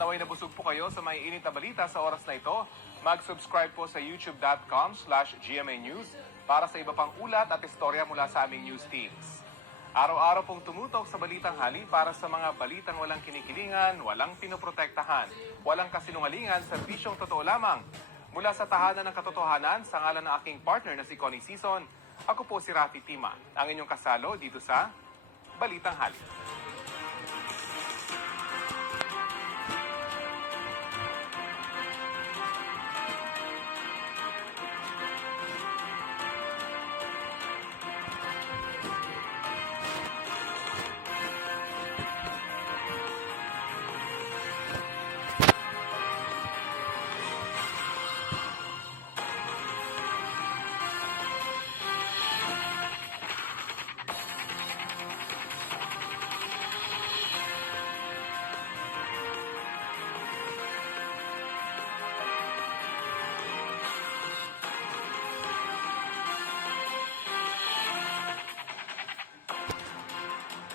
Naway nabusog po kayo sa may init na balita sa oras na ito. Mag-subscribe po sa youtube.com/GMA News para sa iba pang ulat at istorya mula sa aming news teams. Araw-araw pong tumutok sa Balitang Hali para sa mga balitang walang kinikilingan, walang pinoprotektahan, walang kasinungalingan, serbisyong totoo lamang. Mula sa tahanan ng katotohanan, sa ngalan ng aking partner na si Connie Sison, ako po si Rafi Tima, ang inyong kasalo dito sa Balitang Hali.